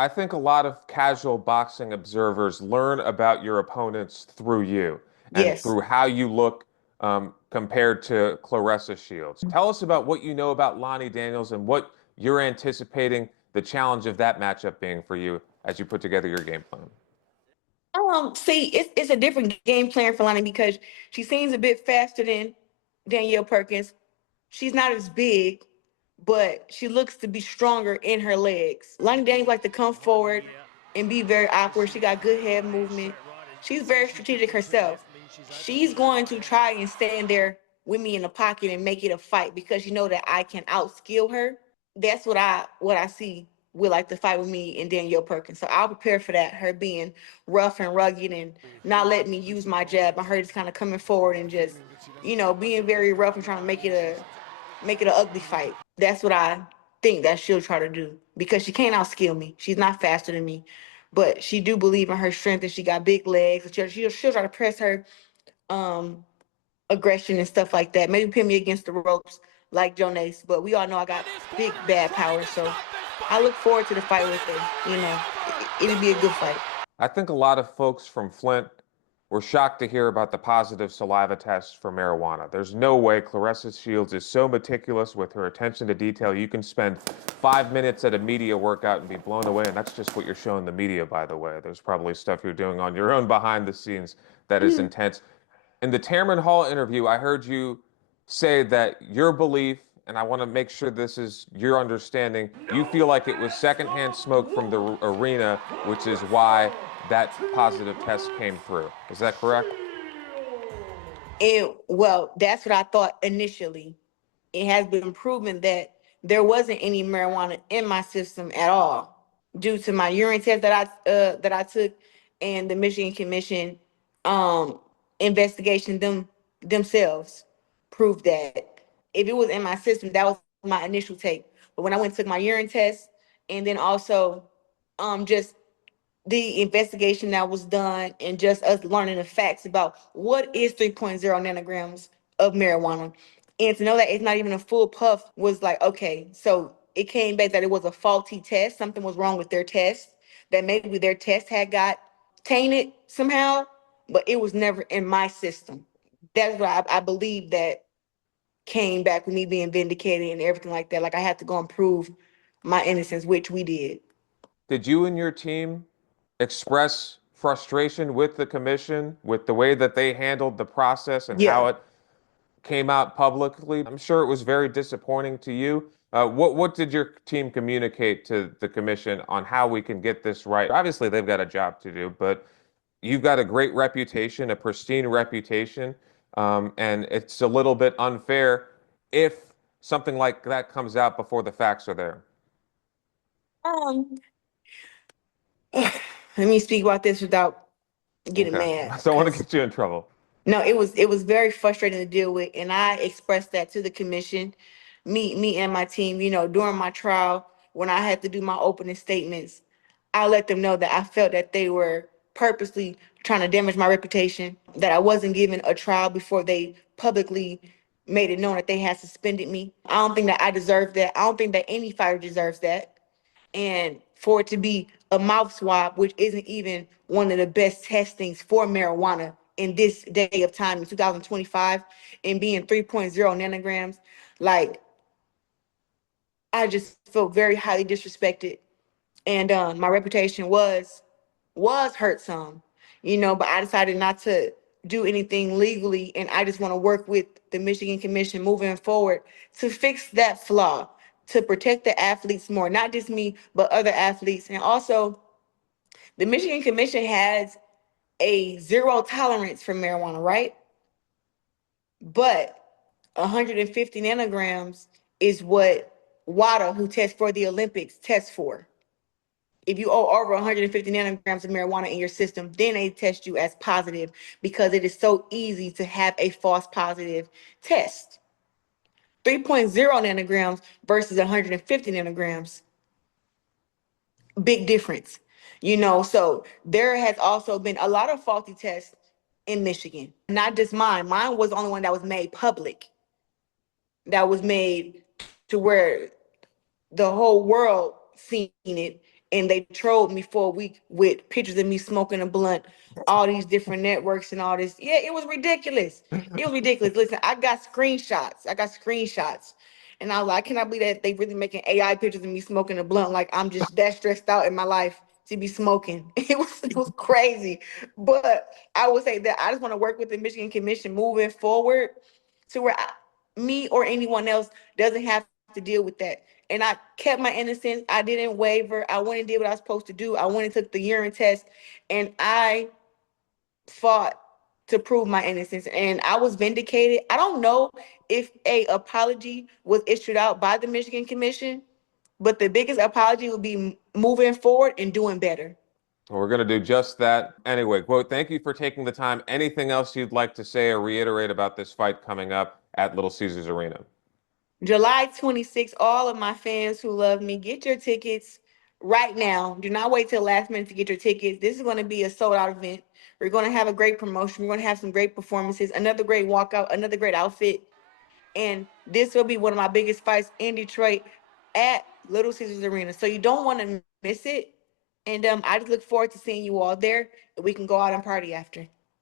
I think a lot of casual boxing observers learn about your opponents through you and Yes. through how you look compared to Claressa Shields. Tell us about what you know about Lonnie Daniels and what you're anticipating the challenge of that matchup being for you as you put together your game plan. See, it's a different game plan for Lonnie because she seems a bit faster than Danielle Perkins. She's not as big, but she looks to be stronger in her legs. Lonnie Daniels like to come forward and be very awkward. She got good head movement. She's very strategic herself. She's going to try and stand there with me in the pocket and make it a fight because you know that I can outskill her. That's what I see with like the fight with me and Danielle Perkins. So I'll prepare for that. Her being rough and rugged and not letting me use my jab, and her just kind of coming forward and just, being very rough and trying to make it an ugly fight. That's what I think that she'll try to do because she can't outskill me. She's not faster than me, but she do believe in her strength and she got big legs. She'll try to press her um aggression and stuff like that. Maybe pin me against the ropes like Jonas, but we all know I got big bad power. So I look forward to the fight with her. It'll be a good fight. I think a lot of folks from Flint were shocked to hear about the positive saliva test for marijuana. There's no way Claressa Shields is so meticulous with her attention to detail. You can spend 5 minutes at a media workout and be blown away, and that's just what you're showing the media, by the way. There's probably stuff you're doing on your own behind the scenes that is intense. In the Tamron Hall interview, I heard you say that your belief, and I want to make sure this is your understanding, you feel like it was secondhand smoke from the arena, which is why that positive test came through. Is that correct? Well, that's what I thought initially. It has been proven that there wasn't any marijuana in my system at all due to my urine test that I took and the Michigan Commission um investigation themselves proved that if it was in my system, that was my initial take. But when I went and took my urine test and then also just the investigation that was done and just us learning the facts about what is 3.0 nanograms of marijuana. And to know that it's not even a full puff was like, okay, so it came back that it was a faulty test. Something was wrong with their test, that maybe their test had got tainted somehow, but it was never in my system. That's what I believe that came back with me being vindicated and everything like that. Like I had to go and prove my innocence, which we did. Did you and your team express frustration with the commission, with the way that they handled the process and Yeah. how it came out publicly? I'm sure it was very disappointing to you. What did your team communicate to the commission on how we can get this right? Obviously, they've got a job to do, but you've got a great reputation, a pristine reputation, and it's a little bit unfair if something like that comes out before the facts are there. Um, let me speak about this without getting Okay, mad, I don't want to because get you in trouble. no, it was very frustrating to deal with, and I expressed that to the commission, me and my team. During my trial, when I had to do my opening statements, I let them know that I felt that they were purposely trying to damage my reputation, that I wasn't given a trial before they publicly made it known that they had suspended me. I don't think that I deserve that. I don't think that any fighter deserves that. And for it to be a mouth swab, which isn't even one of the best testings for marijuana in this day of time in 2025, and being 3.0 nanograms, like I just felt very highly disrespected, and my reputation was hurt some, but I decided not to do anything legally, and I just want to work with the Michigan Commission moving forward to fix that flaw, to protect the athletes more, not just me, but other athletes. And also, the Michigan Commission has a zero tolerance for marijuana, right? But 150 nanograms is what WADA, who tests for the Olympics, tests for. If you owe over 150 nanograms of marijuana in your system, then they test you as positive because it is so easy to have a false positive test. 3.0 nanograms versus 150 nanograms, big difference. So there has also been a lot of faulty tests in Michigan, not just mine. Mine was the only one that was made public, that was made to where the whole world seen it, and they trolled me for a week with pictures of me smoking a blunt, all these different networks and all this. Yeah, it was ridiculous. It was ridiculous. Listen, I got screenshots. And I was like, I cannot believe that they really making AI pictures of me smoking a blunt. Like I'm just that stressed out in my life to be smoking. It was crazy. But I would say that I just want to work with the Michigan Commission moving forward to where me or anyone else doesn't have to deal with that. And I kept my innocence. I didn't waver. I went and did what I was supposed to do. I went and took the urine test, and I fought to prove my innocence. And I was vindicated. I don't know if a apology was issued out by the Michigan Commission, but the biggest apology would be moving forward and doing better. We're going to do just that anyway. Quote, thank you for taking the time. Anything else you'd like to say or reiterate about this fight coming up at Little Caesars Arena? July 26th, all of my fans who love me, get your tickets right now. Do not wait till the last minute to get your tickets. This is going to be a sold out event. We're going to have a great promotion. We're going to have some great performances, another great walkout, another great outfit. And this will be one of my biggest fights in Detroit at Little Caesars Arena. So you don't want to miss it. And I just look forward to seeing you all there. And we can go out and party after.